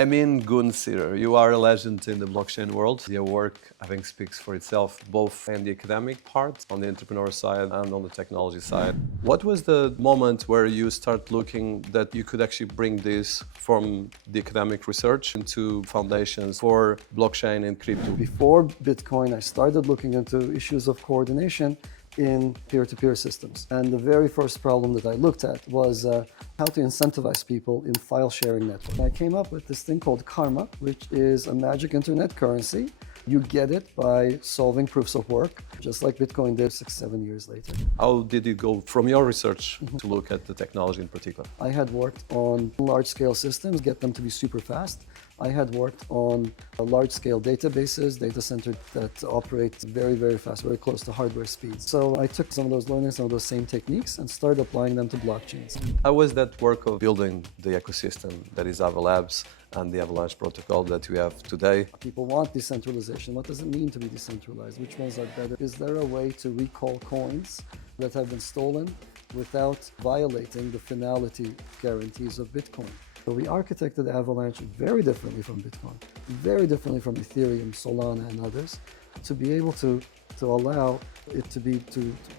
Emin Gün Sirer, you are a legend in the blockchain world. Your work, I think, speaks for itself, both in the academic part, on the entrepreneur side, and on the technology side. What was the moment where you start looking that you could actually bring this from the academic research into foundations for blockchain and crypto? Before Bitcoin, I started looking into issues of coordination in peer-to-peer systems. And the very first problem that I looked at was how to incentivize people in file sharing networks. I came up with this thing called Karma, which is a magic internet currency. You get it by solving proofs of work, just like Bitcoin did 6-7 years later. How did you go from your research to look at the technology in particular? I had worked on large-scale systems, get them to be super fast. I had worked on large-scale databases, data centers that operate very, very fast, very close to hardware speed. So I took some of those learnings, some of those same techniques, and started applying them to blockchains. How was that work of building the ecosystem that is Ava Labs and the Avalanche protocol that we have today? People want decentralization. What does it mean to be decentralized? Which ones are better? Is there a way to recall coins that have been stolen without violating the finality guarantees of Bitcoin? So we architected Avalanche very differently from Bitcoin, very differently from Ethereum, Solana, and others, to be able to allow it to be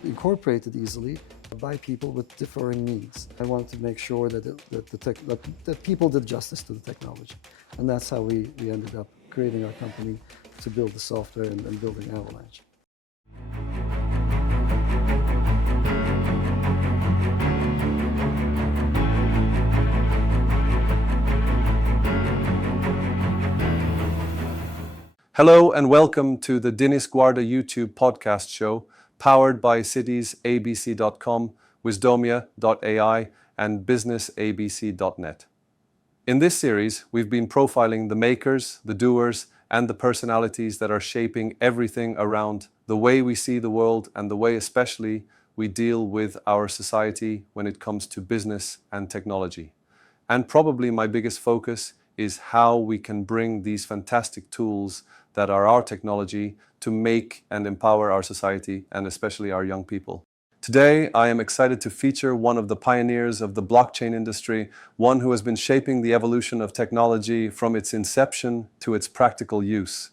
incorporated easily by people with differing needs. I wanted to make sure that people did justice to the technology, and that's how we ended up creating our company to build the software and building Avalanche. Hello and welcome to the Dinis Guarda YouTube podcast show, powered by citiesabc.com, wisdomia.ai, and businessabc.net. In this series, we've been profiling the makers, the doers, and the personalities that are shaping everything around the way we see the world and the way especially we deal with our society when it comes to business and technology. And probably my biggest focus is how we can bring these fantastic tools that are our technology to make and empower our society and especially our young people. Today, I am excited to feature one of the pioneers of the blockchain industry, one who has been shaping the evolution of technology from its inception to its practical use.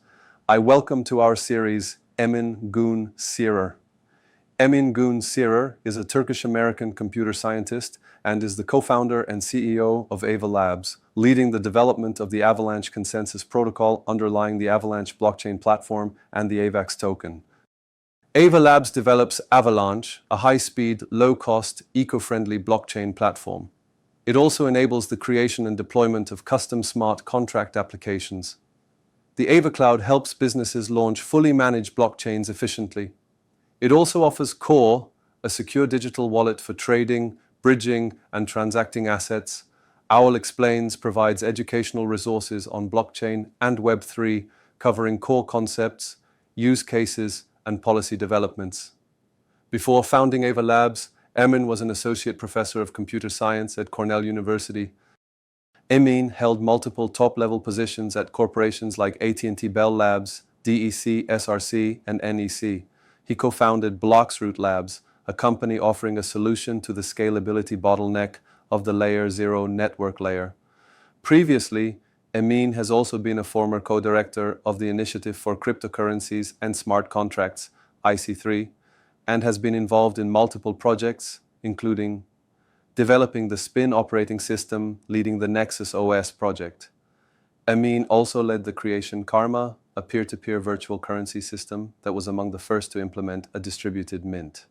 I welcome to our series Emin Gün Sirer. Emin Gün Sirer is a Turkish-American computer scientist and is the co-founder and CEO of Ava Labs, leading the development of the Avalanche Consensus protocol underlying the Avalanche blockchain platform and the AVAX token. Ava Labs develops Avalanche, a high-speed, low-cost, eco-friendly blockchain platform. It also enables the creation and deployment of custom smart contract applications. The Ava Cloud helps businesses launch fully managed blockchains efficiently. It also offers Core, a secure digital wallet for trading, bridging, and transacting assets. Owl Explains provides educational resources on blockchain and Web3, covering core concepts, use cases, and policy developments. Before founding Ava Labs, Emin was an associate professor of computer science at Cornell University. Emin held multiple top-level positions at corporations like AT&T Bell Labs, DEC SRC, and NEC. He co-founded Bloxroot Labs, a company offering a solution to the scalability bottleneck of the Layer 0 network layer. Previously, Emin has also been a former co-director of the Initiative for Cryptocurrencies and Smart Contracts, IC3, and has been involved in multiple projects, including developing the Spin operating system, leading the Nexus OS project. Emin also led the creation Karma, a peer-to-peer virtual currency system that was among the first to implement a distributed mint.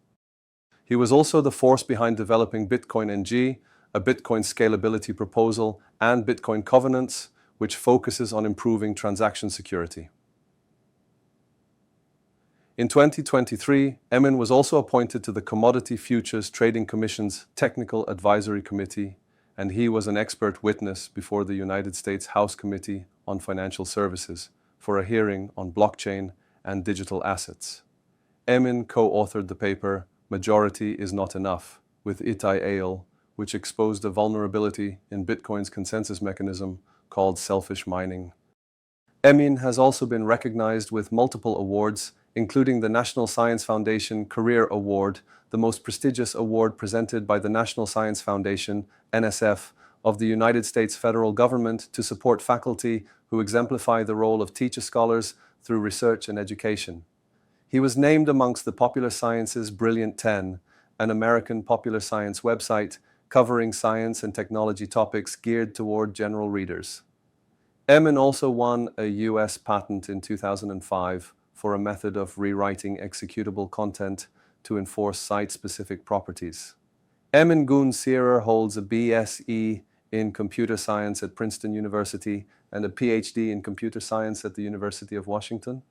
He was also the force behind developing Bitcoin NG, a Bitcoin scalability proposal, and Bitcoin Covenants, which focuses on improving transaction security. In 2023, Emin was also appointed to the Commodity Futures Trading Commission's Technical Advisory Committee, and he was an expert witness before the United States House Committee on Financial Services for a hearing on blockchain and digital assets. Emin co-authored the paper Majority is Not Enough with Itay Aile, which exposed a vulnerability in Bitcoin's consensus mechanism called selfish mining. Emin has also been recognized with multiple awards, including the National Science Foundation Career Award, the most prestigious award presented by the National Science Foundation, NSF, of the United States federal government to support faculty who exemplify the role of teacher scholars through research and education. He was named amongst the Popular Science's Brilliant 10, an American popular science website covering science and technology topics geared toward general readers. Emin also won a US patent in 2005 for a method of rewriting executable content to enforce site-specific properties. Emin Gün Sirer holds a BSc in computer science at Princeton University and a PhD in computer science at the University of Washington.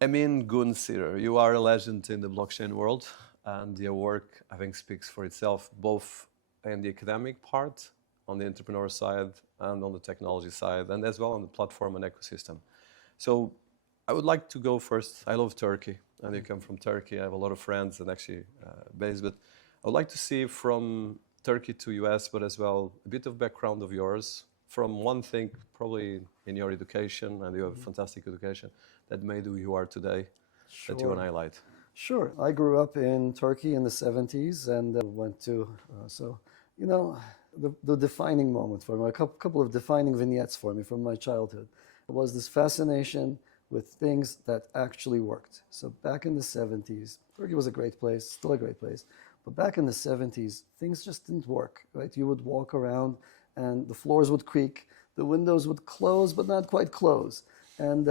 Emin Gün Sirer, you are a legend in the blockchain world, and your work, I think, speaks for itself, both in the academic part, on the entrepreneur side, and on the technology side, and as well on the platform and ecosystem. So I would like to go first. I love Turkey, and you come from Turkey. I have a lot of friends and actually based, but I would like to see from Turkey to US, but as well a bit of background of yours, from one thing probably in your education, and you have fantastic education, that made who you are today, that you want to highlight. Sure. I grew up in Turkey in the 70s and went to, the defining moment for me, a couple of defining vignettes for me from my childhood was this fascination with things that actually worked. So back in the 70s, Turkey was a great place, still a great place, but back in the 70s, things just didn't work, right? You would walk around and the floors would creak, the windows would close, but not quite close. And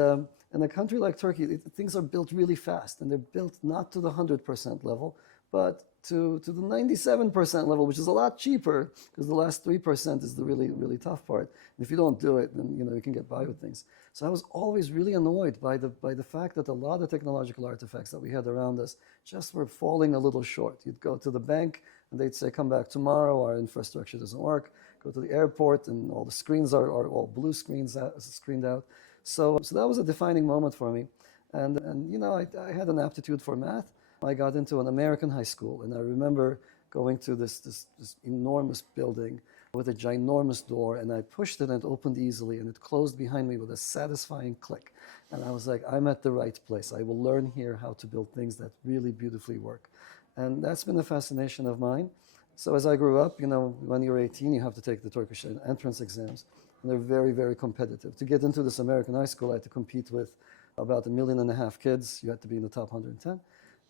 in a country like Turkey, things are built really fast, and they're built not to the 100% level, but to the 97% level, which is a lot cheaper, because the last 3% is the really, really tough part. And if you don't do it, then you can get by with things. So I was always really annoyed by the fact that a lot of technological artifacts that we had around us just were falling a little short. You'd go to the bank, and they'd say, come back tomorrow, our infrastructure doesn't work. Go to the airport, and all the screens are all blue screens screened out. So that was a defining moment for me. And I had an aptitude for math. I got into an American high school, and I remember going to this enormous building with a ginormous door, and I pushed it and it opened easily, and it closed behind me with a satisfying click. And I was like, I'm at the right place. I will learn here how to build things that really beautifully work. And that's been a fascination of mine. So as I grew up, when you're 18, you have to take the Turkish entrance exams, and they're very, very competitive. To get into this American high school, I had to compete with about 1.5 million kids. You had to be in the top 110.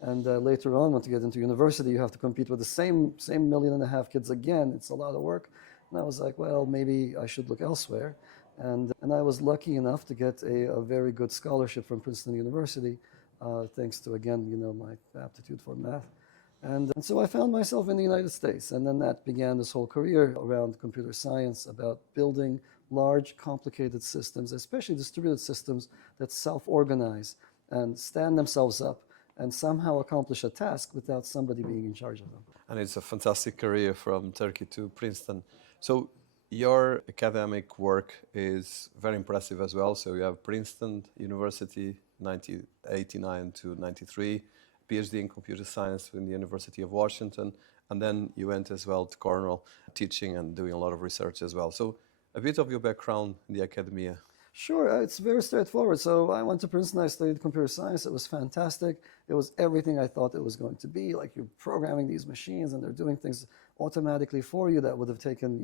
And later on, when to get into university, you have to compete with the same 1.5 million kids again. It's a lot of work. And I was like, well, maybe I should look elsewhere. And I was lucky enough to get a very good scholarship from Princeton University, thanks to, again, my aptitude for math. And so I found myself in the United States. And then that began this whole career around computer science, about building large, complicated systems, especially distributed systems that self-organize and stand themselves up and somehow accomplish a task without somebody being in charge of them. And it's a fantastic career from Turkey to Princeton. So your academic work is very impressive as well. So you have Princeton University, 1989 to 93, PhD in computer science in the University of Washington, and then you went as well to Cornell, teaching and doing a lot of research as well. So a bit of your background in the academia. Sure, it's very straightforward. So I went to Princeton, I studied computer science. It was fantastic. It was everything I thought it was going to be. Like, you're programming these machines and they're doing things automatically for you that would have taken,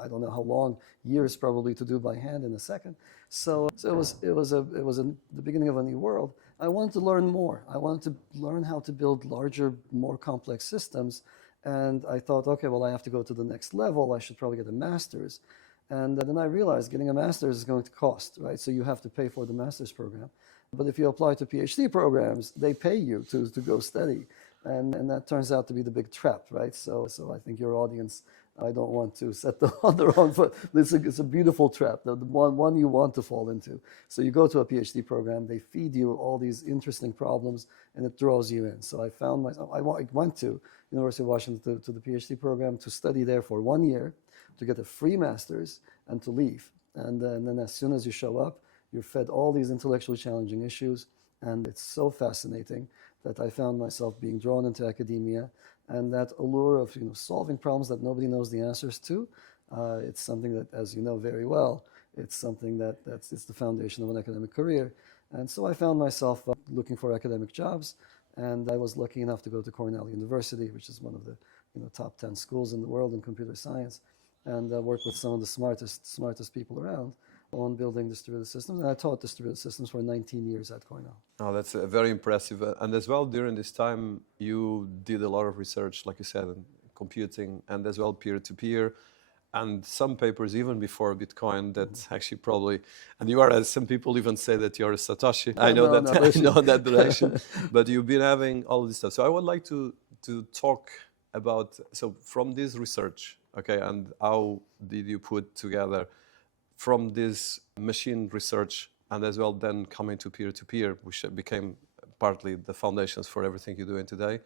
I don't know how long, years probably to do by hand in a second. So it was the beginning of a new world. I wanted to learn more. I wanted to learn how to build larger, more complex systems. And I thought, okay, well, I have to go to the next level. I should probably get a master's. And then I realized getting a master's is going to cost, right? So you have to pay for the master's program. But if you apply to PhD programs, they pay you to go study. And that turns out to be the big trap, right? So I think your audience, I don't want to set them on the wrong foot. It's a beautiful trap, the one you want to fall into. So you go to a PhD program, they feed you all these interesting problems, and it draws you in. So I found myself, I went to University of Washington to the PhD program to study there for 1 year, to get a free master's and to leave. And then as soon as you show up, you're fed all these intellectually challenging issues. And it's so fascinating that I found myself being drawn into academia, and that allure of solving problems that nobody knows the answers to. It's something that, as you know very well, it's something it's the foundation of an academic career. And so I found myself looking for academic jobs, and I was lucky enough to go to Cornell University, which is one of the top 10 schools in the world in computer science. and worked with some of the smartest people around on building distributed systems. And I taught distributed systems for 19 years at Cornell. Oh, that's very impressive. And as well, during this time, you did a lot of research, like you said, in computing and as well peer-to-peer. And some papers even before Bitcoin that actually probably, and you are, as some people even say that you're a Satoshi. I know I know that direction, but you've been having all this stuff. So I would like to talk about, so from this research, okay, and how did you put together from this machine research and as well then coming to peer-to-peer, which became partly the foundations for everything you're doing today.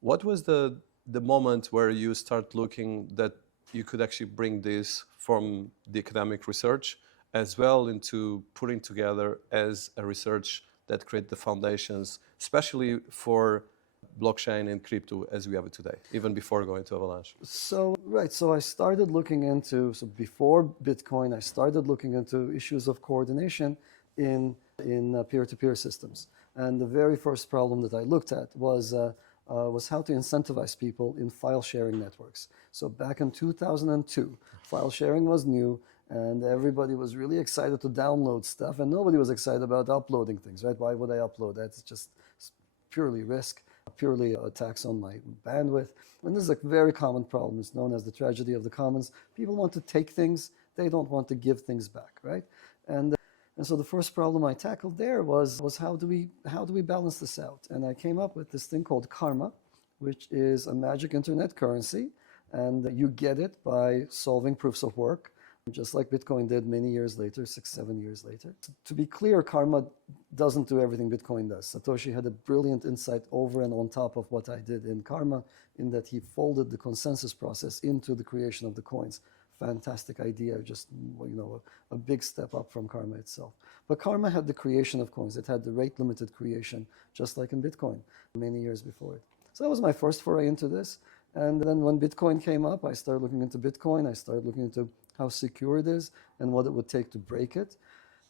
What was the moment where you start looking that you could actually bring this from the academic research as well into putting together as a research that create the foundations, especially for blockchain and crypto as we have it today, even before going to Avalanche? So I started looking into, so before Bitcoin, I started looking into issues of coordination in peer-to-peer systems. And the very first problem that I looked at was how to incentivize people in file sharing networks. So back in 2002, file sharing was new, and everybody was really excited to download stuff, and nobody was excited about uploading things, right? Why would I upload that? It's just purely risk, purely a tax on my bandwidth. And this is a very common problem. It's known as the tragedy of the commons. People want to take things, they don't want to give things back, right? And so the first problem I tackled there was how do we balance this out? And I came up with this thing called Karma, which is a magic internet currency, and you get it by solving proofs of work, just like Bitcoin did many years later, 6-7 years later. To be clear, Karma doesn't do everything Bitcoin does. Satoshi had a brilliant insight over and on top of what I did in Karma, in that he folded the consensus process into the creation of the coins. Fantastic idea, just a big step up from Karma itself. But Karma had the creation of coins. It had the rate limited creation, just like in Bitcoin, many years before it. So that was my first foray into this. And then when Bitcoin came up, I started looking into Bitcoin. I started looking into how secure it is and what it would take to break it.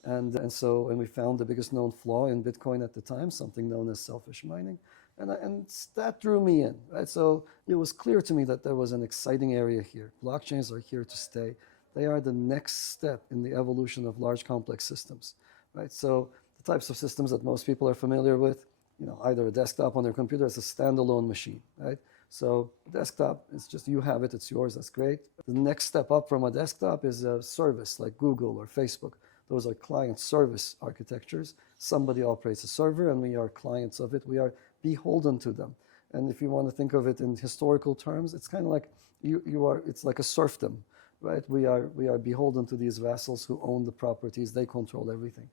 And we found the biggest known flaw in Bitcoin at the time, something known as selfish mining. And that drew me in, right? So it was clear to me that there was an exciting area here. Blockchains are here to stay. They are the next step in the evolution of large complex systems, right? So the types of systems that most people are familiar with, either a desktop on their computer as a standalone machine, right? So desktop, it's just you have it, it's yours, that's great. The next step up from a desktop is a service like Google or Facebook. Those are client service architectures. Somebody operates a server and we are clients of it. We are beholden to them. And if you want to think of it in historical terms, it's kind of like it's like a serfdom, right? We are beholden to these vassals who own the properties, they control everything.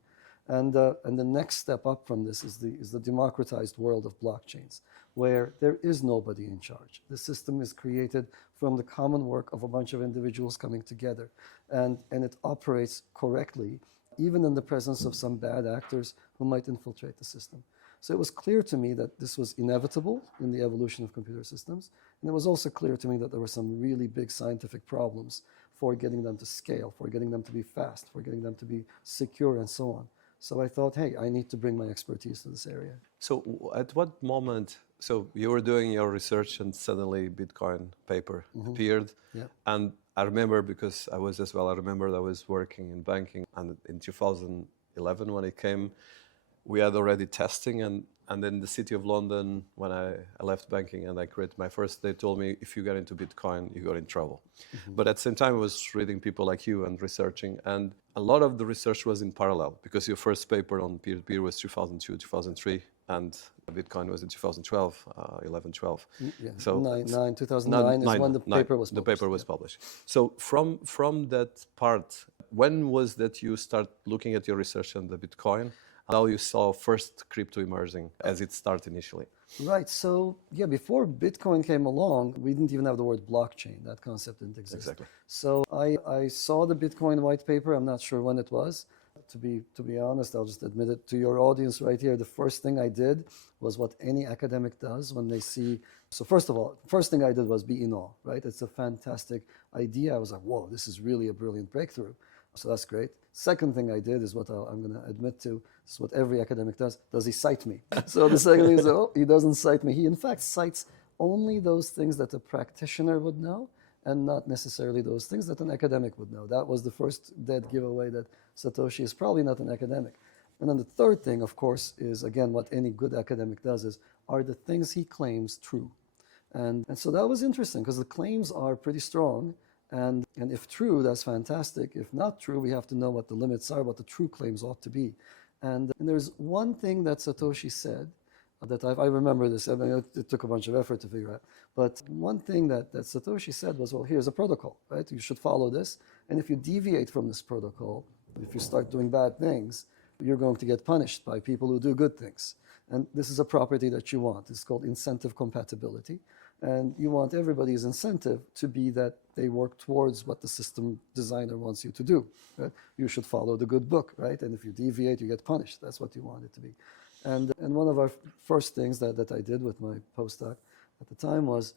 And the next step up from this is the democratized world of blockchains, where there is nobody in charge. The system is created from the common work of a bunch of individuals coming together, and it operates correctly, even in the presence of some bad actors who might infiltrate the system. So it was clear to me that this was inevitable in the evolution of computer systems, and it was also clear to me that there were some really big scientific problems for getting them to scale, for getting them to be fast, for getting them to be secure, and so on. So I thought, hey, I need to bring my expertise to this area. So at what moment, so you were doing your research and suddenly Bitcoin paper appeared. Yeah. And I remember, because I was as well, I remember I was working in banking, and in 2011 when it came, we had already testing, and then the city of London, when I left banking and I created my first, they told me, if you get into Bitcoin, you got in trouble. But at the same time, I was reading people like you and researching, and a lot of the research was in parallel, because your first paper on peer-to-peer was 2002, 2003, and Bitcoin was in 2012, 11, 12. Yeah. So 2009 is when the paper was published. The paper was published. So from that part, when was that you start looking at your research on the Bitcoin? How you saw first crypto emerging as it started initially? Right. So yeah, before Bitcoin came along, we didn't even have the word blockchain. That concept didn't exist. Exactly. So I saw the Bitcoin white paper. I'm not sure when it was. To be honest, I'll just admit it to your audience right here. The first thing I did was what any academic does when they see. So first of all, first thing I did was be in awe, right? It's a fantastic idea. I was like, whoa, this is really a brilliant breakthrough. So that's great. Second thing I did is what I'm going to admit to. This is what every academic does. Does he cite me? So the second thing is, oh, he doesn't cite me. He in fact cites only those things that a practitioner would know and not necessarily those things that an academic would know. That was the first dead giveaway that Satoshi is probably not an academic. And then the third thing, of course, is, again, what any good academic does is, are the things he claims true? And so that was interesting because the claims are pretty strong. And if true, that's fantastic. If not true, we have to know what the limits are, what the true claims ought to be. And there's one thing that Satoshi said that I remember this. I mean, it took a bunch of effort to figure out. But one thing that Satoshi said was, well, here's a protocol, right? You should follow this. And if you deviate from this protocol, if you start doing bad things, you're going to get punished by people who do good things. And this is a property that you want. It's called incentive compatibility. And you want everybody's incentive to be that they work towards what the system designer wants you to do. Right? You should follow the good book, right? And if you deviate, you get punished. That's what you want it to be. And one of our first things that I did with my postdoc at the time was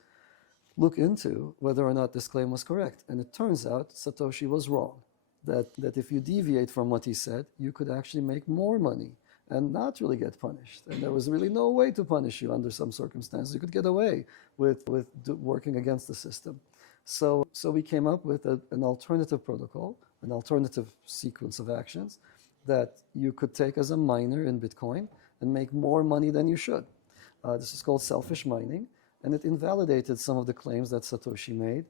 look into whether or not this claim was correct. And it turns out Satoshi was wrong, that if you deviate from what he said, you could actually make more money and not really get punished. And there was really no way to punish you under some circumstances. You could get away with working against the system. So we came up with an alternative protocol, an alternative sequence of actions that you could take as a miner in Bitcoin and make more money than you should. This is called selfish mining, and it invalidated some of the claims that Satoshi made.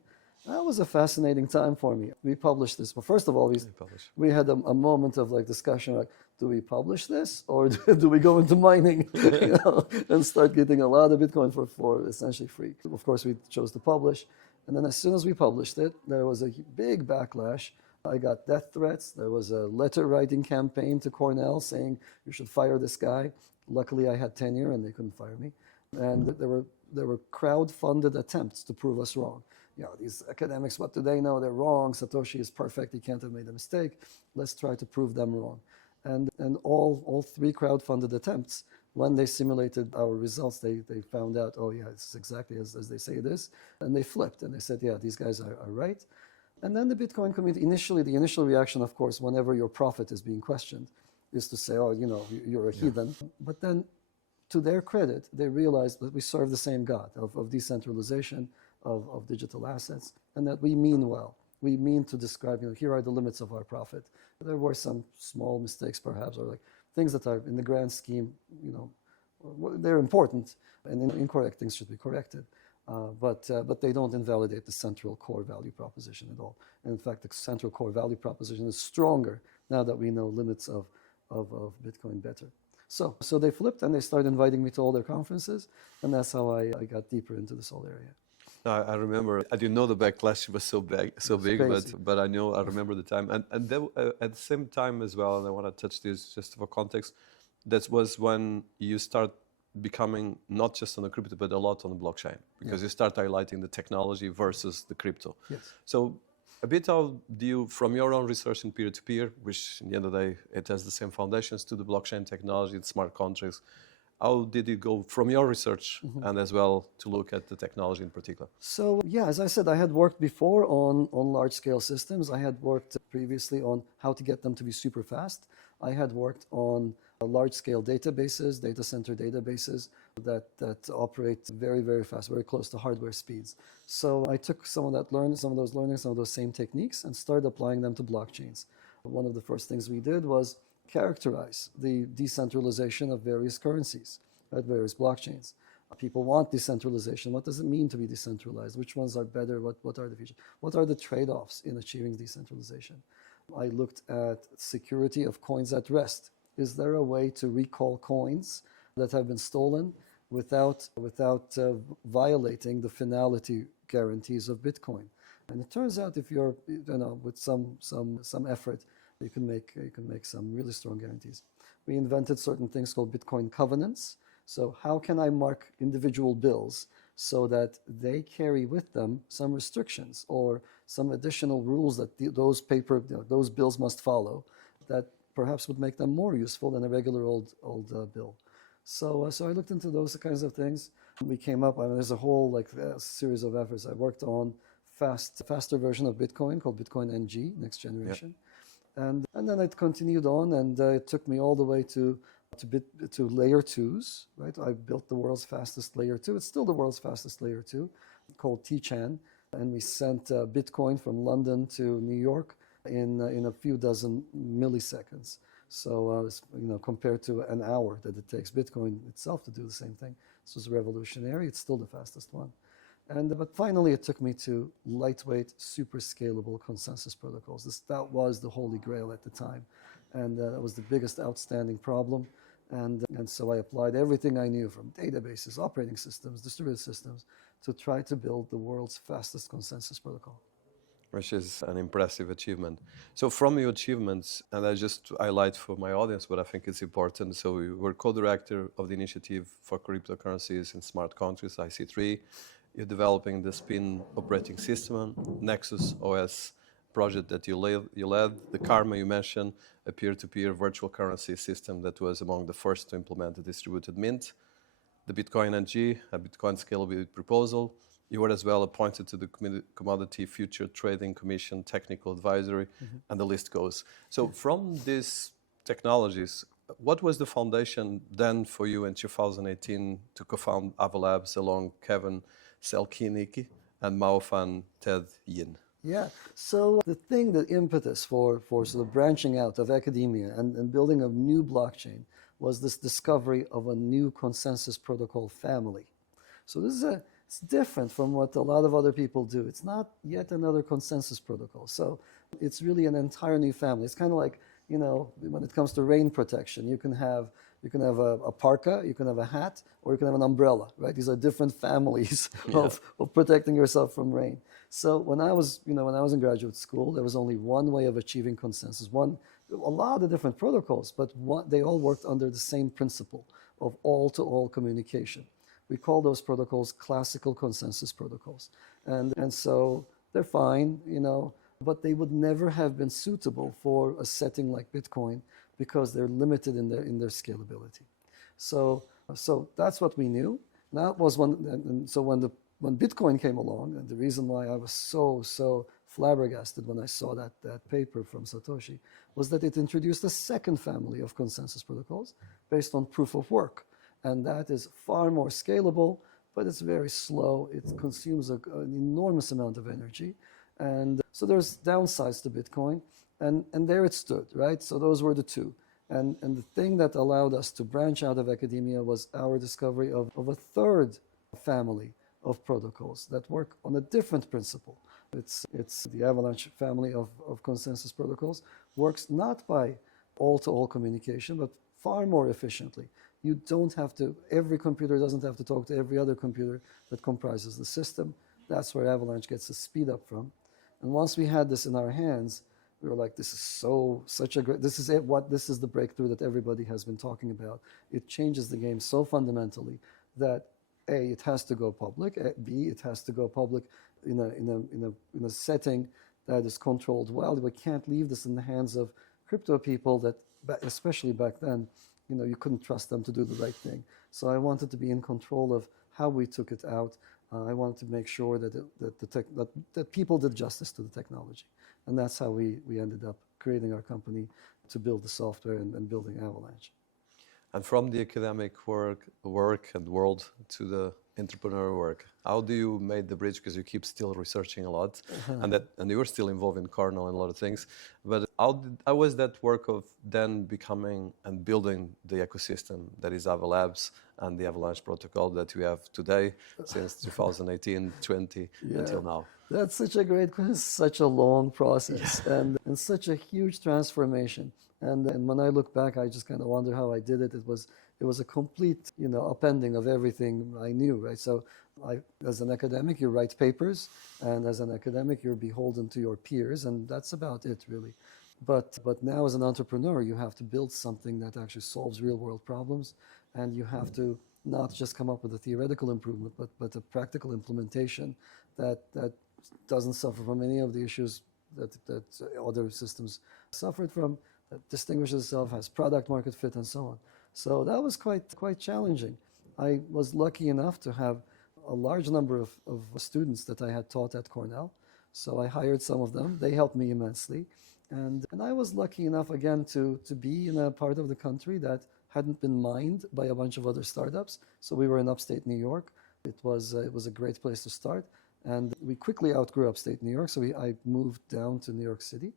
That was a fascinating time for me. We published this. Well, first of all, we had a moment of discussion, like, do we publish this or do we go into mining and start getting a lot of Bitcoin for essentially free? Of course, we chose to publish. And then as soon as we published it, there was a big backlash. I got death threats. There was a letter writing campaign to Cornell saying you should fire this guy. Luckily, I had tenure and they couldn't fire me. And there were crowd-funded attempts to prove us wrong. These academics, what do they know? They're wrong. Satoshi is perfect. He can't have made a mistake. Let's try to prove them wrong. And all three crowd-funded attempts, when they simulated our results, they found out, oh yeah, it's exactly as they say it is. And they flipped and they said, yeah, these guys are right. And then the Bitcoin community, the initial reaction, of course, whenever your profit is being questioned, is to say, oh, you're a heathen. But then, to their credit, they realized that we serve the same God of decentralization, of digital assets, and that we mean well. We mean to describe, here are the limits of our profit. There were some small mistakes, perhaps, or things that are, in the grand scheme, they're important, and incorrect things should be corrected. But they don't invalidate the central core value proposition at all. And in fact, the central core value proposition is stronger now that we know limits of Bitcoin better. So they flipped and they started inviting me to all their conferences, and that's how I got deeper into this whole area. I remember, I didn't know the backlash was so big, but I remember the time. And then, at the same time as well, and I want to touch this just for context, that was when you start becoming not just on the crypto, but a lot on the blockchain, because you start highlighting the technology versus the crypto. Yes. So a bit how do you, from your own research in peer-to-peer, which in the end of the day, it has the same foundations to the blockchain technology, the smart contracts, how did you go from your research and as well to look at the technology in particular? So yeah, as I said, I had worked before on large-scale systems. I had worked previously on how to get them to be super fast. I had worked on large-scale databases, data center databases that operate very, very fast, very close to hardware speeds. So I took some of those learnings, some of those same techniques, and started applying them to blockchains. One of the first things we did was characterize the decentralization of various currencies at various blockchains. People want decentralization. What does it mean to be decentralized? Which ones are better? What are the features? What are the trade-offs in achieving decentralization? I looked at security of coins at rest. Is there a way to recall coins that have been stolen without violating the finality guarantees of Bitcoin? And it turns out if you're, with some effort, you can make some really strong guarantees. We invented certain things called Bitcoin covenants. So how can I mark individual bills so that they carry with them some restrictions or some additional rules that those bills must follow that perhaps would make them more useful than a regular old bill. So I looked into those kinds of things. We came up, there's a whole series of efforts. I worked on faster version of Bitcoin called Bitcoin NG, next generation. Yep. And then it continued on, and it took me all the way to layer 2s, right? I built the world's fastest layer 2. It's still the world's fastest layer 2, called T-Chan. and we sent Bitcoin from London to New York in a few dozen milliseconds. So, compared to an hour that it takes Bitcoin itself to do the same thing, this was revolutionary. It's still the fastest one. But finally, it took me to lightweight, super scalable consensus protocols. That was the holy grail at the time. And that was the biggest outstanding problem. And so I applied everything I knew from databases, operating systems, distributed systems, to try to build the world's fastest consensus protocol. Which is an impressive achievement. So from your achievements, and I just highlight for my audience, but I think it's important. So you were co-director of the Initiative for Cryptocurrencies in Smart Countries, IC3. You're developing the Spin operating system, Nexus OS project that you led, the Karma you mentioned, a peer-to-peer virtual currency system that was among the first to implement a distributed mint, the Bitcoin NG, a Bitcoin scalability proposal. You were as well appointed to the Commodity Future Trading Commission Technical Advisory, and the list goes. So from these technologies, what was the foundation then for you in 2018 to co-found Ava Labs along Kevin Selkiniki and Maofan Ted Yin? Yeah, so the impetus for sort of branching out of academia and building a new blockchain was this discovery of a new consensus protocol family. So it's different from what a lot of other people do. It's not yet another consensus protocol. So it's really an entire new family. It's kind of like, when it comes to rain protection, you can have a parka, you can have a hat, or you can have an umbrella, right? These are different families of protecting yourself from rain. So when I was in graduate school, there was only one way of achieving consensus. A lot of different protocols, but they all worked under the same principle of all-to-all communication. We call those protocols classical consensus protocols. And so they're fine, but they would never have been suitable for a setting like Bitcoin because they're limited in their scalability. So that's what we knew. That was when Bitcoin came along, and the reason why I was so flabbergasted when I saw that paper from Satoshi was that it introduced a second family of consensus protocols based on proof of work. And that is far more scalable, but it's very slow. It consumes an enormous amount of energy. And so there's downsides to Bitcoin. And there it stood, right? So those were the two. And the thing that allowed us to branch out of academia was our discovery of a third family of protocols that work on a different principle. It's the Avalanche family of consensus protocols, works not by all-to-all communication, but far more efficiently. You don't have to, every computer doesn't have to talk to every other computer that comprises the system. That's where Avalanche gets the speed up from. And once we had this in our hands, we were like, this is this is the breakthrough that everybody has been talking about. It changes the game so fundamentally that A, it has to go public, B, it has to go public in a setting that is controlled well. We can't leave this in the hands of crypto people that, especially back then, you couldn't trust them to do the right thing. So I wanted to be in control of how we took it out. I wanted to make sure that people did justice to the technology. And that's how we ended up creating our company to build the software and building Avalanche. And from the academic work and world to the entrepreneur work, how do you make the bridge? Because you keep still researching a lot, and you were still involved in Cornell and a lot of things. But how was that work of then becoming and building the ecosystem that is Ava Labs and the Avalanche protocol that we have today since 2018, 20 until now? That's such a great question. Such a long process and such a huge transformation. And when I look back, I just kind of wonder how I did it. It was a complete, upending of everything I knew, right? So as an academic, you write papers, and as an academic, you're beholden to your peers, and that's about it, really. But now as an entrepreneur, you have to build something that actually solves real-world problems, and you have to not just come up with a theoretical improvement, but a practical implementation that doesn't suffer from any of the issues that other systems suffered from, that distinguishes itself, has product market fit, and so on. So that was quite challenging. I was lucky enough to have a large number of students that I had taught at Cornell. So I hired some of them. They helped me immensely. And I was lucky enough, again, to be in a part of the country that hadn't been mined by a bunch of other startups. So we were in upstate New York. It was a great place to start. And we quickly outgrew upstate New York, so I moved down to New York City.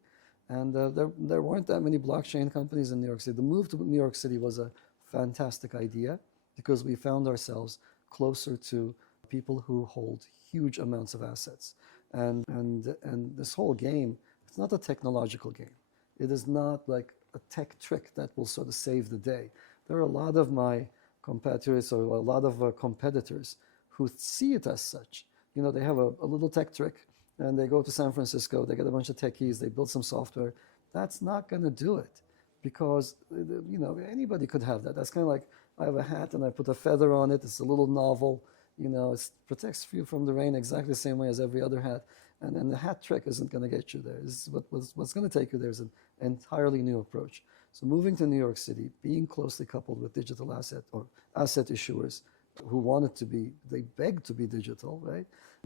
And there weren't that many blockchain companies in New York City. The move to New York City was a fantastic idea because we found ourselves closer to people who hold huge amounts of assets. And this whole game, it's not a technological game. It is not like a tech trick that will sort of save the day. There are a lot of my competitors or a lot of competitors who see it as such. You know, they have a little tech trick and they go to San Francisco, they get a bunch of techies, they build some software. That's not going to do it because, you know, anybody could have that. That's kind of like I have a hat and I put a feather on it. It's a little novel. You know, it protects you from the rain exactly the same way as every other hat. And the hat trick isn't going to get you there. What's going to take you there is an entirely new approach. So moving to New York City, being closely coupled with digital asset or asset issuers who wanted to be, they begged to be digital, right?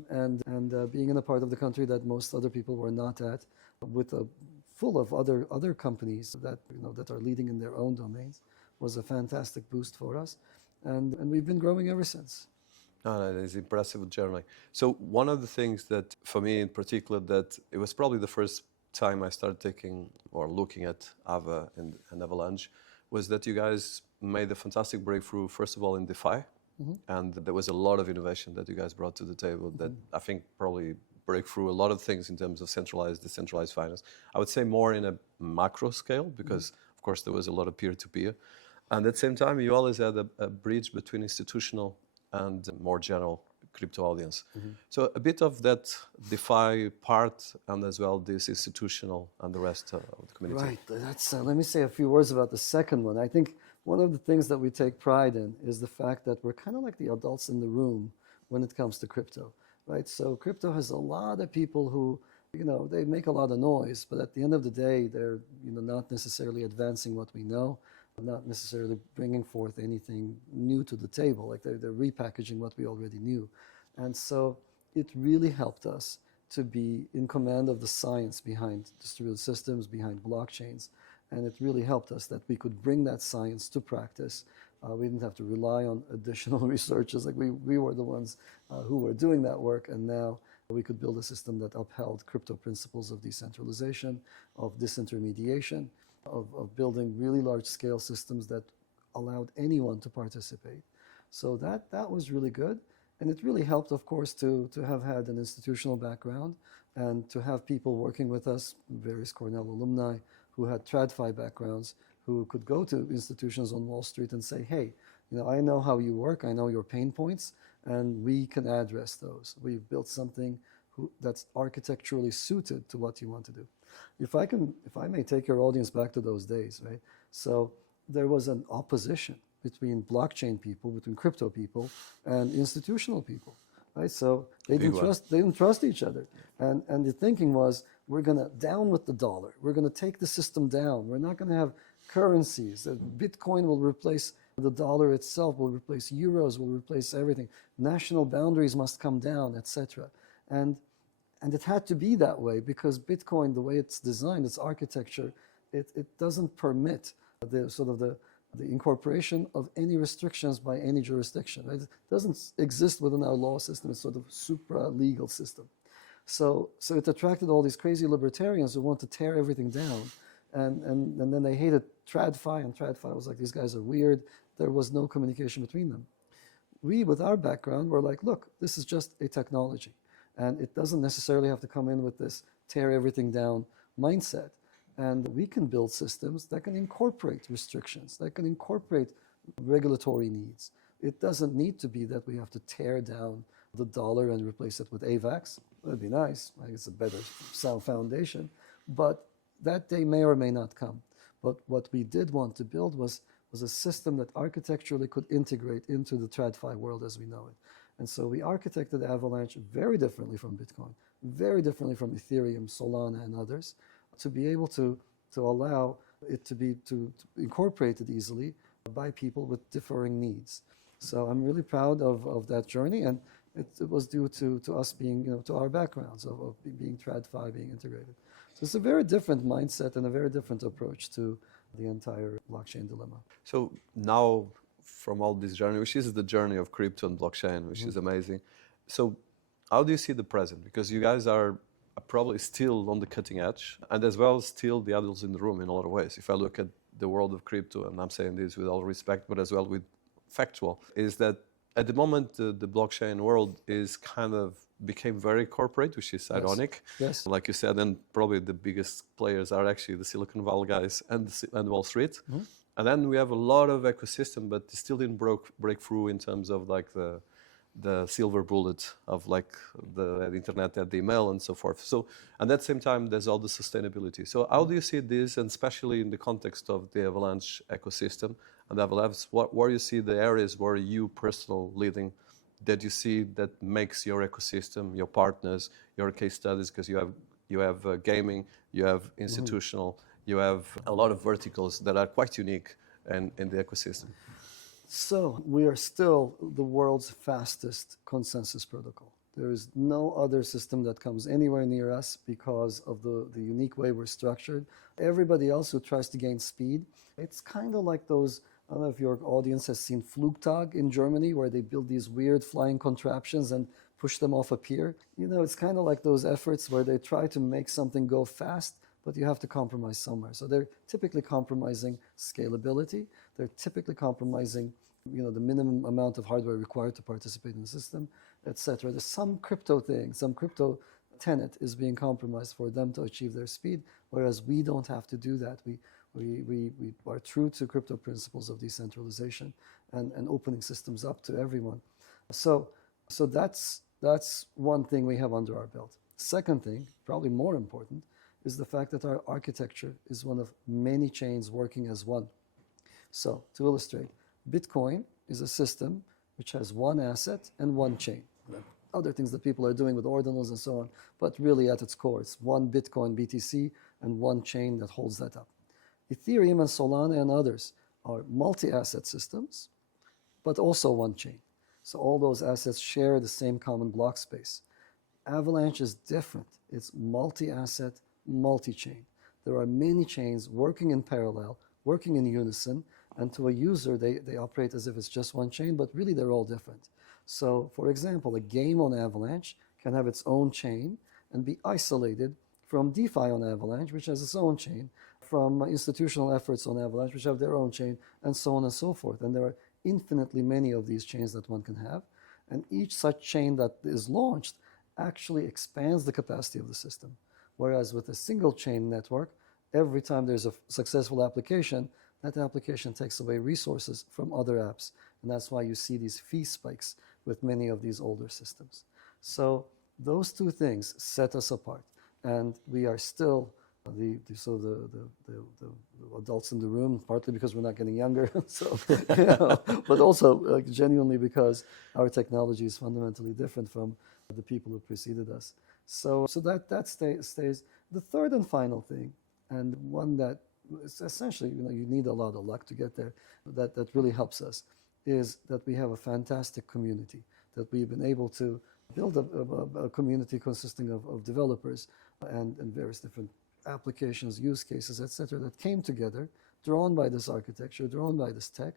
And being in a part of the country that most other people were not at, with full of other companies that, you know, that are leading in their own domains, was a fantastic boost for us. And we've been growing ever since. Oh, that is impressive journey. So one of the things that, for me in particular, that it was probably the first time I started taking or looking at Ava and Avalanche, was that you guys made a fantastic breakthrough, first of all, in DeFi. And there was a lot of innovation that you guys brought to the table that I think probably break through a lot of things in terms of centralized, decentralized finance. I would say more in a macro scale because, of course, there was a lot of peer-to-peer. And at the same time, you always had a bridge between institutional and more general crypto audience. So a bit of that DeFi part and as well this institutional and the rest of the community. Right. That's, let me say a few words about the second one. I think one of the things that we take pride in is the fact that we're kind of like the adults in the room when it comes to crypto, right? So crypto has a lot of people who, you know, they make a lot of noise, but at the end of the day, they're, you know, not necessarily advancing what we know, not necessarily bringing forth anything new to the table. Like they're repackaging what we already knew. And so it really helped us to be in command of the science behind distributed systems, behind blockchains. And it really helped us that we could bring that science to practice. We didn't have to rely on additional researchers. Like we were the ones who were doing that work. And now we could build a system that upheld crypto principles of decentralization, of disintermediation, of building really large-scale systems that allowed anyone to participate. So that was really good. And it really helped, of course, to have had an institutional background and to have people working with us, various Cornell alumni who had TradFi backgrounds, who could go to institutions on Wall Street and say, hey, you know, I know how you work, I know your pain points, and we can address those. We've built something that's architecturally suited to what you want to do. If I may take your audience back to those days, right? So there was an opposition between blockchain people, between crypto people, and institutional people, right? So they didn't trust each other. And the thinking was, we're going to down with the dollar. We're going to take the system down. We're not going to have currencies. Bitcoin will replace the dollar itself, will replace euros, will replace everything. National boundaries must come down, etc. And it had to be that way because Bitcoin, the way it's designed, its architecture, it doesn't permit the incorporation of any restrictions by any jurisdiction. Right? It doesn't exist within our law system. It's sort of supra-legal system. So it attracted all these crazy libertarians who want to tear everything down. And then they hated TradFi, and TradFi was like, these guys are weird. There was no communication between them. We, with our background, were like, look, this is just a technology. And it doesn't necessarily have to come in with this tear everything down mindset. And we can build systems that can incorporate restrictions, that can incorporate regulatory needs. It doesn't need to be that we have to tear down the dollar and replace it with AVAX. That'd be nice. I think it's a better sound foundation. But that day may or may not come. But what we did want to build was a system that architecturally could integrate into the TradFi world as we know it. And so we architected Avalanche very differently from Bitcoin, very differently from Ethereum, Solana, and others, to be able to allow it to be incorporated easily by people with differing needs. So I'm really proud of that journey, and it was due to us being, you know, to our backgrounds of being TradFi, being integrated. So it's a very different mindset and a very different approach to the entire blockchain dilemma. So now, from all this journey, which is the journey of crypto and blockchain, which is amazing. So how do you see the present? Because you guys are probably still on the cutting edge, and as well still the adults in the room in a lot of ways. If I look at the world of crypto, and I'm saying this with all respect, but as well with factual, is that at the moment the blockchain world is kind of became very corporate, which is ironic. Yes. Like you said, and probably the biggest players are actually the Silicon Valley guys and Wall Street. Mm-hmm. And then we have a lot of ecosystem, but it still didn't break through in terms of like the silver bullet of like the internet and the email and so forth. So, and at the same time, there's all the sustainability. So how do you see this, and especially in the context of the Avalanche ecosystem and Ava Labs, where you see the areas where you personally leading that you see that makes your ecosystem, your partners, your case studies, because you have gaming, you have institutional, you have a lot of verticals that are quite unique in the ecosystem. So we are still the world's fastest consensus protocol. There is no other system that comes anywhere near us because of the unique way we're structured. Everybody else who tries to gain speed, it's kind of like those, I don't know if your audience has seen Flugtag in Germany, where they build these weird flying contraptions and push them off a pier. You know, it's kind of like those efforts where they try to make something go fast, but you have to compromise somewhere. So they're typically compromising scalability. They're typically compromising, you know, the minimum amount of hardware required to participate in the system, etc. There's some crypto thing, some crypto tenet is being compromised for them to achieve their speed, whereas we don't have to do that. We are true to crypto principles of decentralization and opening systems up to everyone. So that's one thing we have under our belt. Second thing, probably more important, is the fact that our architecture is one of many chains working as one. So to illustrate, Bitcoin is a system which has one asset and one chain. Other things that people are doing with ordinals and so on, but really at its core, it's one Bitcoin BTC and one chain that holds that up. Ethereum and Solana and others are multi-asset systems, but also one chain. So all those assets share the same common block space. Avalanche is different. It's multi-asset, multi-chain. There are many chains working in parallel, working in unison, and to a user, they operate as if it's just one chain, but really they're all different. So, for example, a game on Avalanche can have its own chain and be isolated from DeFi on Avalanche, which has its own chain, from institutional efforts on Avalanche, which have their own chain, and so on and so forth. And there are infinitely many of these chains that one can have. And each such chain that is launched actually expands the capacity of the system. Whereas with a single chain network, every time there's a successful application, that application takes away resources from other apps. And that's why you see these fee spikes with many of these older systems. So those two things set us apart. And we are still the adults in the room, partly because we're not getting younger, so, you know, but also genuinely because our technology is fundamentally different from the people who preceded us. So that stays. The third and final thing, and one that is essentially, you know, you need a lot of luck to get there, that really helps us, is that we have a fantastic community, that we've been able to build a community consisting of developers and various different applications, use cases, etc., that came together, drawn by this architecture, drawn by this tech,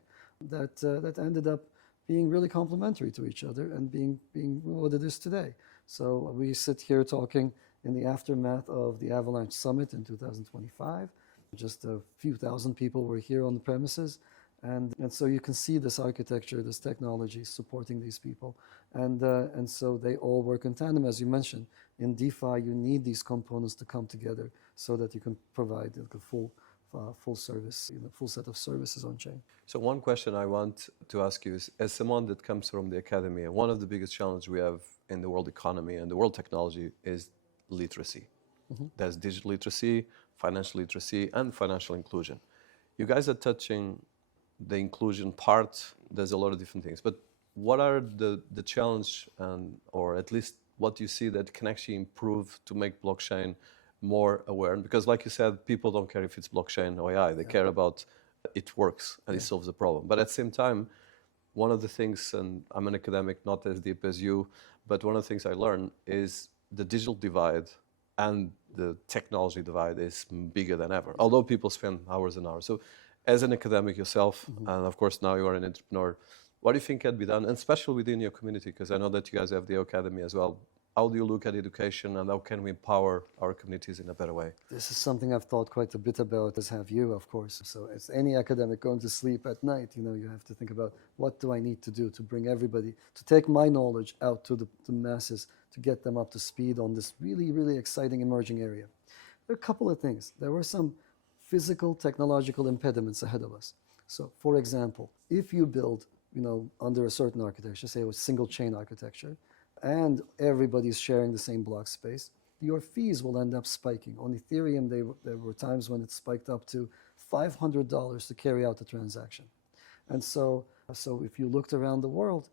that ended up being really complementary to each other and being what it is today. So we sit here talking in the aftermath of the Avalanche Summit in 2025. Just a few thousand people were here on the premises. And so you can see this architecture, this technology supporting these people. And so they all work in tandem, as you mentioned. In DeFi, you need these components to come together so that you can provide a full service, full set of services on chain. So one question I want to ask you is, as someone that comes from the academy, one of the biggest challenges we have in the world economy and the world technology is literacy. Mm-hmm. There's digital literacy, financial literacy, and financial inclusion. You guys are touching the inclusion part. There's a lot of different things, but what are the challenge, or at least what you see that can actually improve to make blockchain more aware? Because like you said, people don't care if it's blockchain or AI. They care about it works and it solves the problem. But at the same time, one of the things, and I'm an academic, not as deep as you, but one of the things I learned is the digital divide and the technology divide is bigger than ever, although people spend hours and hours. So as an academic yourself, and of course now you are an entrepreneur, what do you think can be done, and especially within your community? Because I know that you guys have the academy as well. How do you look at education, and how can we empower our communities in a better way? This is something I've thought quite a bit about, as have you, of course. So as any academic going to sleep at night, you have to think about what do I need to do to bring everybody, to take my knowledge out to the masses, to get them up to speed on this really, really exciting emerging area. There are a couple of things. There were some physical, technological impediments ahead of us. So, for example, if you build, under a certain architecture, say a single chain architecture, and everybody's sharing the same block space, your fees will end up spiking. On Ethereum, there were times when it spiked up to $500 to carry out the transaction. And so if you looked around the world,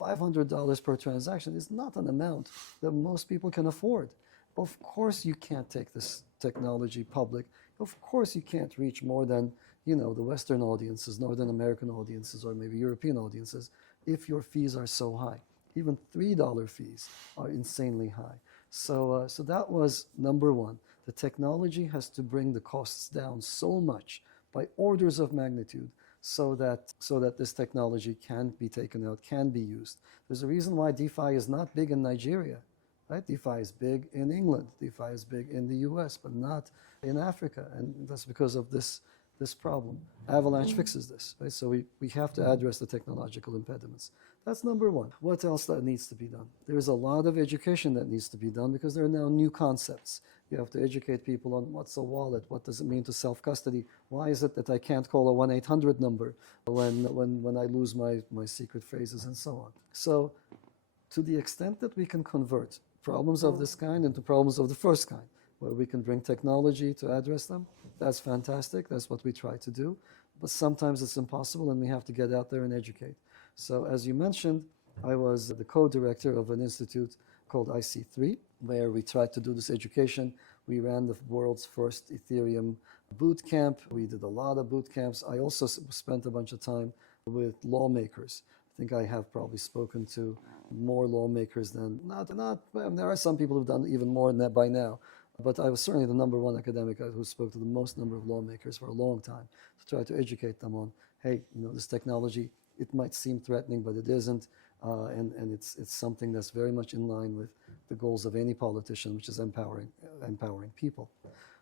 $500 per transaction is not an amount that most people can afford. Of course you can't take this technology public. Of course you can't reach more than, the Western audiences, Northern American audiences, or maybe European audiences, if your fees are so high. Even $3 fees are insanely high. So that was number one. The technology has to bring the costs down so much by orders of magnitude so that this technology can be taken out, can be used. There's a reason why DeFi is not big in Nigeria, right? DeFi is big in England. DeFi is big in the US, but not in Africa. And that's because of this problem. Avalanche fixes this, right? So we have to address the technological impediments. That's number one. What else that needs to be done? There's a lot of education that needs to be done because there are now new concepts. You have to educate people on what's a wallet, what does it mean to self-custody, why is it that I can't call a 1-800 number when I lose my secret phrases and so on. So to the extent that we can convert problems of this kind into problems of the first kind, where we can bring technology to address them, that's fantastic. That's what we try to do. But sometimes it's impossible and we have to get out there and educate. So as you mentioned, I was the co-director of an institute called IC3, where we tried to do this education. We ran the world's first Ethereum boot camp. We did a lot of boot camps. I also spent a bunch of time with lawmakers. I think I have probably spoken to more lawmakers than there are some people who've done even more than that by now. But I was certainly the number one academic who spoke to the most number of lawmakers for a long time to try to educate them on, hey, this technology, it might seem threatening, but it isn't. And it's something that's very much in line with the goals of any politician, which is empowering people.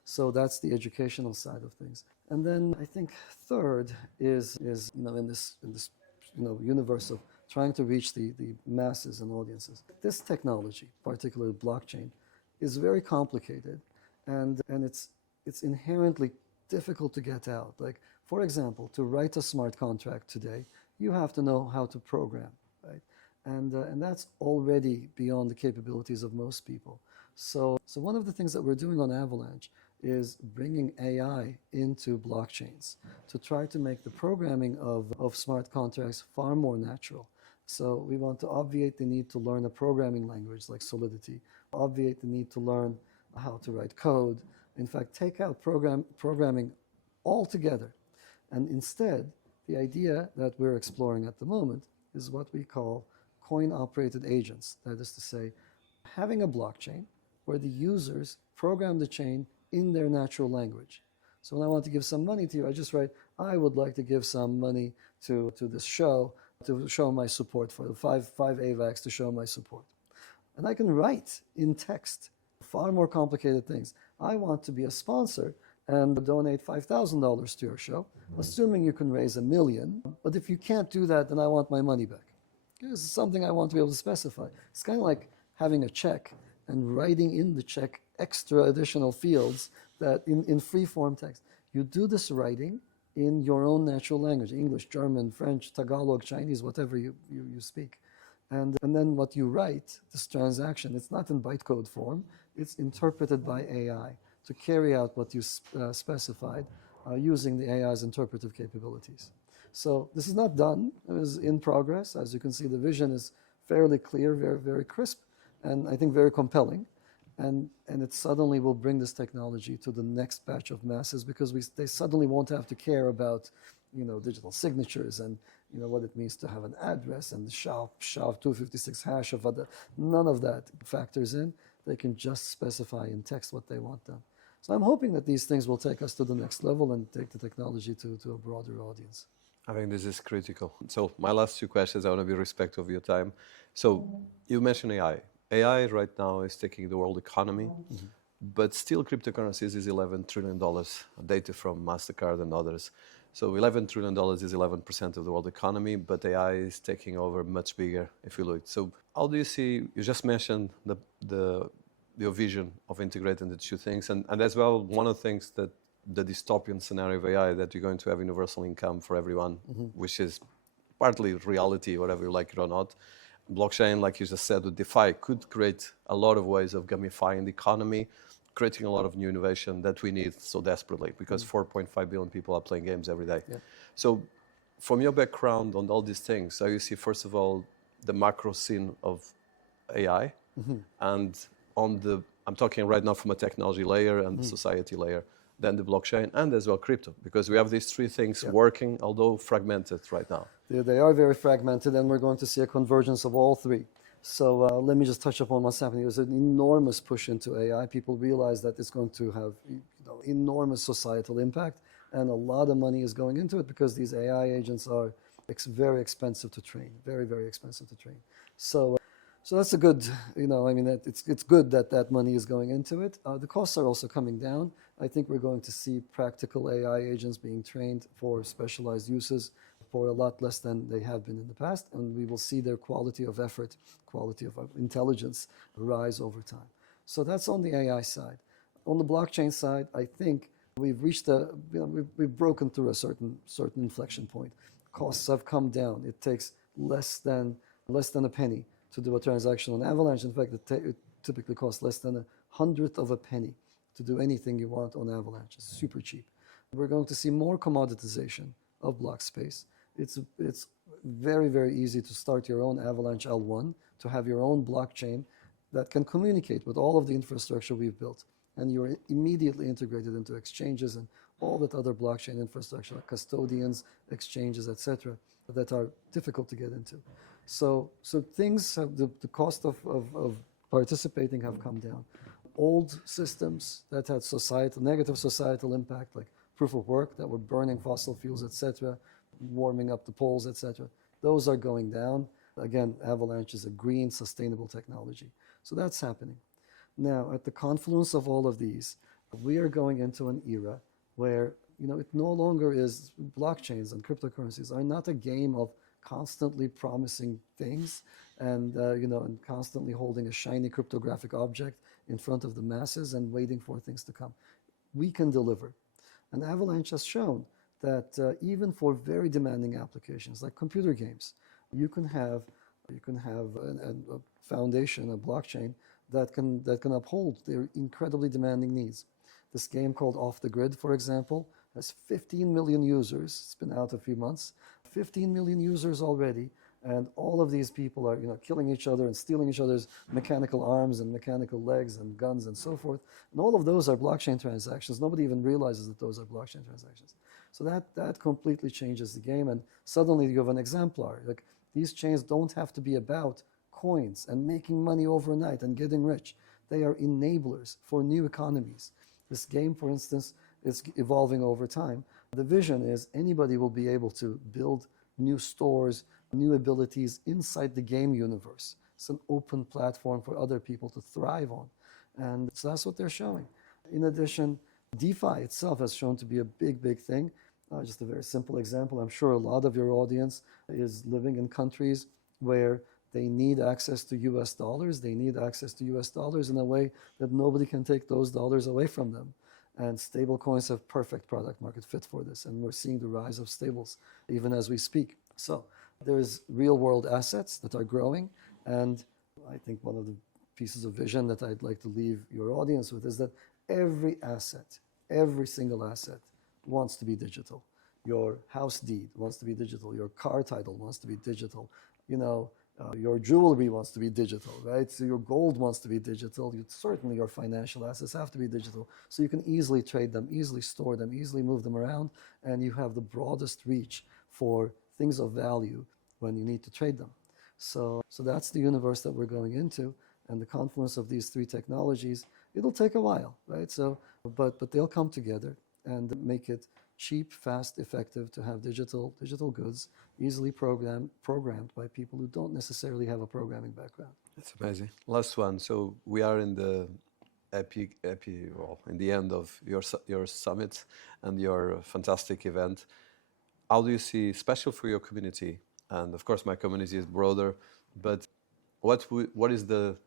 So that's the educational side of things. And then I think third is in this universe of trying to reach the masses and audiences. This technology, particularly blockchain, is very complicated, and it's inherently difficult to get out. Like, for example, to write a smart contract today, you have to know how to program, right? And that's already beyond the capabilities of most people. So one of the things that we're doing on Avalanche is bringing AI into blockchains to try to make the programming of smart contracts far more natural. So we want to obviate the need to learn a programming language like Solidity, obviate the need to learn how to write code, in fact, take out programming altogether. And instead, the idea that we're exploring at the moment is what we call coin-operated agents. That is to say, having a blockchain where the users program the chain in their natural language. So when I want to give some money to you, I just write, I would like to give some money to this show to show my support for the five AVAX to show my support. And I can write in text far more complicated things. I want to be a sponsor and donate $5,000 to your show, assuming you can raise $1 million. But if you can't do that, then I want my money back. This is something I want to be able to specify. It's kind of like having a check and writing in the check extra additional fields that in free-form text. You do this writing in your own natural language, English, German, French, Tagalog, Chinese, whatever you speak. And then what you write, this transaction, it's not in bytecode form, it's interpreted by AI to carry out what you specified using the AI's interpretive capabilities. So this is not done, it is in progress. As you can see, the vision is fairly clear, very, very crisp, and I think very compelling. And it suddenly will bring this technology to the next batch of masses because they suddenly won't have to care about, digital signatures and, what it means to have an address and the SHA-256 hash of other. None of that factors in. They can just specify in text what they want done. So I'm hoping that these things will take us to the next level and take the technology to a broader audience. I think this is critical. So my last two questions, I want to be respectful of your time. So you mentioned AI. AI right now is taking the world economy, but still cryptocurrencies is $11 trillion, data from MasterCard and others. So $11 trillion is 11% of the world economy, but AI is taking over much bigger if you look. So how do you see, you just mentioned your vision of integrating the two things, and as well, one of the things that the dystopian scenario of AI, that you're going to have universal income for everyone, which is partly reality, whatever you like it or not. Blockchain, like you just said, with DeFi, could create a lot of ways of gamifying the economy, creating a lot of new innovation that we need so desperately, because 4.5 billion people are playing games every day. Yeah. So from your background on all these things, how you see, first of all, the macro scene of AI, and I'm talking right now from a technology layer and the society layer, then the blockchain, and as well crypto, because we have these three things working, although fragmented right now. They are very fragmented, and we're going to see a convergence of all three. So let me just touch upon what's happening. There's an enormous push into AI. People realize that it's going to have enormous societal impact, and a lot of money is going into it because these AI agents are very expensive to train, very, very expensive to train. So that's a good, it's good that that money is going into it. The costs are also coming down. I think we're going to see practical AI agents being trained for specialized uses for a lot less than they have been in the past, and we will see their quality of effort, quality of intelligence rise over time. So that's on the AI side. On the blockchain side, I think we've reached we've broken through a certain inflection point. Costs have come down. It takes less than a penny to do a transaction on Avalanche. In fact, it typically costs less than 1/100th of a penny to do anything you want on Avalanche. It's super cheap. We're going to see more commoditization of block space. It's very, very easy to start your own Avalanche L1, to have your own blockchain that can communicate with all of the infrastructure we've built. And you're immediately integrated into exchanges and all that other blockchain infrastructure, like custodians, exchanges, etc., that are difficult to get into. So things have, the cost of participating have come down. Old systems that had negative societal impact, like proof of work, that were burning fossil fuels, etc., warming up the poles, etc., those are going down. Again, Avalanche is a green, sustainable technology. So that's happening. Now, at the confluence of all of these, we are going into an era where, it no longer is, blockchains and cryptocurrencies are not a game of constantly promising things and constantly holding a shiny cryptographic object in front of the masses and waiting for things to come. We can deliver. And Avalanche has shown that even for very demanding applications like computer games, you can have a foundation, a blockchain that can uphold their incredibly demanding needs. This game called Off the Grid, for example, has 15 million users. It's been out a few months. 15 million users already, and all of these people are killing each other and stealing each other's mechanical arms and mechanical legs and guns and so forth. And all of those are blockchain transactions. Nobody even realizes that those are blockchain transactions. So that completely changes the game, and suddenly you have an exemplar. Like, these chains don't have to be about coins and making money overnight and getting rich. They are enablers for new economies. This game, for instance, is evolving over time. The vision is anybody will be able to build new stores, new abilities inside the game universe. It's an open platform for other people to thrive on. And so that's what they're showing. In addition, DeFi itself has shown to be a big, big thing. Just a very simple example. I'm sure a lot of your audience is living in countries where they need access to US dollars. They need access to US dollars in a way that nobody can take those dollars away from them. And stable coins have perfect product market fit for this. And we're seeing the rise of stables even as we speak. So there's real world assets that are growing. And I think one of the pieces of vision that I'd like to leave your audience with is that every asset, every single asset wants to be digital. Your house deed wants to be digital. Your car title wants to be digital. Your jewelry wants to be digital, right? So your gold wants to be digital. Certainly your financial assets have to be digital. So you can easily trade them, easily store them, easily move them around, and you have the broadest reach for things of value when you need to trade them. So that's the universe that we're going into, and the confluence of these three technologies, it'll take a while, right? But they'll come together and make it cheap, fast, effective to have digital goods easily programmed by people who don't necessarily have a programming background. It's amazing. Last one. So we are in the in the end of your summit and your fantastic event. How do you see special for your community? And of course, my community is broader, but what is the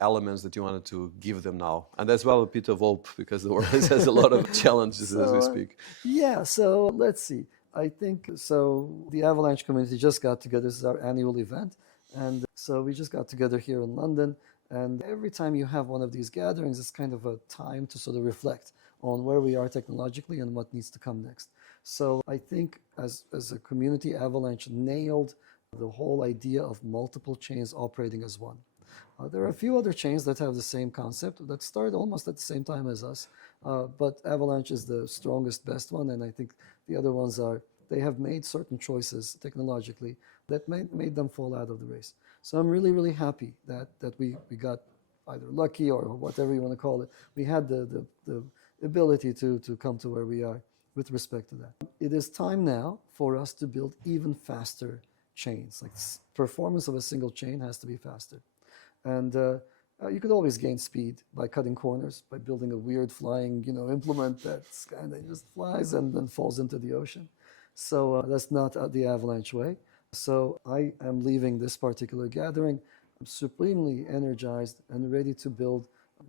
elements that you wanted to give them now? And as well a bit of hope, because the world has a lot of challenges as we speak. Yeah, so let's see. I think, so the Avalanche community just got together. This is our annual event. And so we just got together here in London. And every time you have one of these gatherings, it's kind of a time to sort of reflect on where we are technologically and what needs to come next. So I think as a community, Avalanche nailed the whole idea of multiple chains operating as one. There are a few other chains that have the same concept that started almost at the same time as us, but Avalanche is the strongest, best one, and I think the other ones they have made certain choices technologically that made them fall out of the race. So I'm really, really happy that we got either lucky or whatever you want to call it. We had the ability to come to where we are with respect to that. It is time now for us to build even faster chains. Like performance of a single chain has to be faster. And you could always gain speed by cutting corners, by building a weird flying, implement that's kind of just flies and then falls into the ocean. So that's not the Avalanche way. So I am leaving this particular gathering supremely energized and ready to build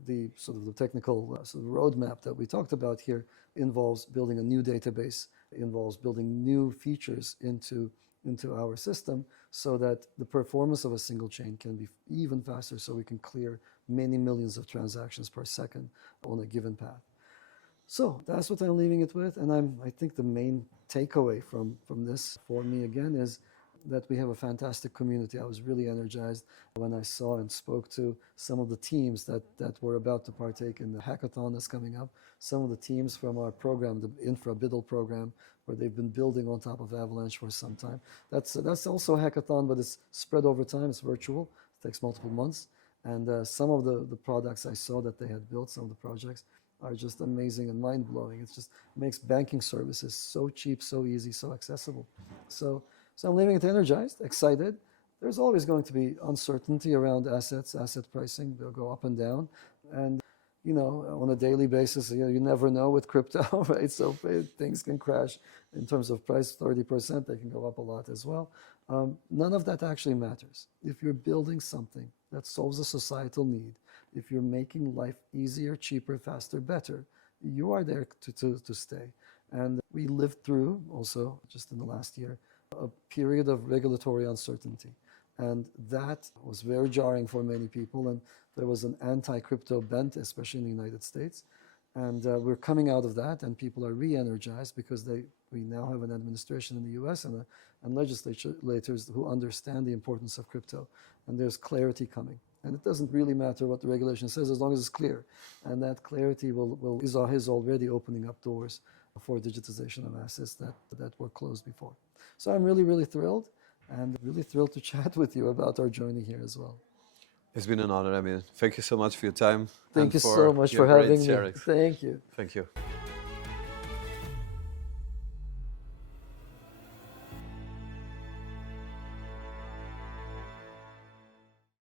the sort of the technical sort of roadmap that we talked about here. Involves building a new database, involves building new features into our system so that the performance of a single chain can be even faster, so we can clear many millions of transactions per second on a given path. So that's what I'm leaving it with, and I think the main takeaway from this for me again is that we have a fantastic community. I was really energized when I saw and spoke to some of the teams that were about to partake in the hackathon that's coming up. Some of the teams from our program, the Infra Biddle program, where they've been building on top of Avalanche for some time. That's also a hackathon, but it's spread over time. It's virtual. It takes multiple months. And some of the products I saw that they had built, some of the projects, are just amazing and mind-blowing. It just makes banking services so cheap, so easy, so accessible. So I'm leaving it energized, excited. There's always going to be uncertainty around assets, asset pricing. They'll go up and down. And, on a daily basis, you never know with crypto, right? So things can crash in terms of price 30%. They can go up a lot as well. None of that actually matters. If you're building something that solves a societal need, if you're making life easier, cheaper, faster, better, you are there to stay. And we lived through also, just in the last year, a period of regulatory uncertainty. And that was very jarring for many people. And there was an anti-crypto bent, especially in the United States. And we're coming out of that, and people are re-energized because we now have an administration in the US and legislators who understand the importance of crypto. And there's clarity coming. And it doesn't really matter what the regulation says as long as it's clear. And that clarity is already opening up doors for digitization of assets that were closed before. So I'm really, really thrilled, and really thrilled to chat with you about our journey here as well. It's been an honor, Emin. Thank you so much for your time. Thank you so much for having me. Sharing. Thank you. Thank you.